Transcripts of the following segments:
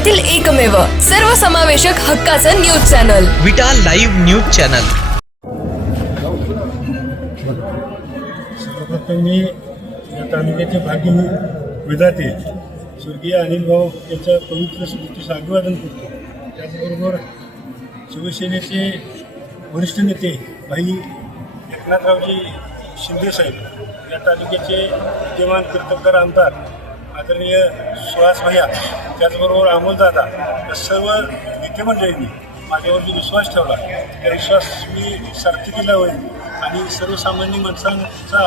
येथील एकमेव सर्वसमावेशक हक्काचं न्यूज चॅनल विटा लाईव्ह न्यूज चॅनल। सर्वप्रथम मी या तालुक्याचे भाग्यही विधाते स्वर्गीय अनिल भाऊ यांच्या पवित्र स्मृतीचं अभिवादन करतो। त्याचबरोबर शिवसेनेचे वरिष्ठ नेते भाई एकनाथरावजी शिंदेसाहेब, या तालुक्याचे विद्यमान कीर्तनकार आमदार आदरणीय सुहास भैया, त्याचबरोबर अमोलदादा, या सर्व नेते मंडळींनी माझ्यावर जो विश्वास ठेवला त्या विश्वास मी सार्थकीला होईल आणि सर्वसामान्य माणसांचा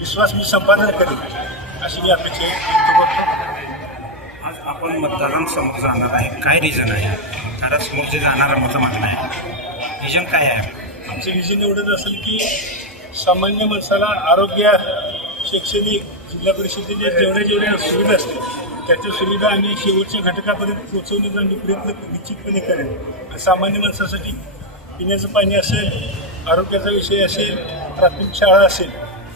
विश्वास मी संपादन करेन अशी मी अपेक्षा व्यक्त करतो। आज आपण मतदारांसमोर जाणार आहे, काय रिझन आहे? दारासमोर जे जाणारं मतं मागणं आहे, रिझन काय आहे? आमचं विजन एवढंच असेल की सामान्य माणसाला आरोग्य, शैक्षणिक, जिल्हा परिषदेच्या जेवढ्या सुविधा असतील त्याच्या सुविधा आणि शेवटच्या घटकापर्यंत पोहोचवण्याचा आम्ही प्रयत्न निश्चितपणे करेन। आणि सामान्य माणसासाठी पिण्याचं पाणी असेल, आरोग्याचा विषय असेल, प्राथमिक शाळा असेल,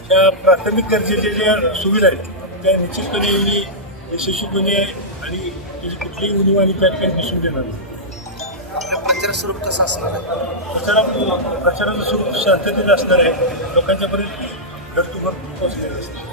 त्या प्राथमिक गरजेच्या ज्या सुविधा आहेत त्या निश्चितपणे मी यशस्वीपणे आणि त्याची कुठलीही उणीव आणि त्यात दिसून देणार नाही। प्रचार स्वरूप कसं असणार आहे? प्रचाराचं स्वरूप शांततेत असणार आहे, लोकांच्यापर्यंत घर टू घर पोहोचलेलं असतं।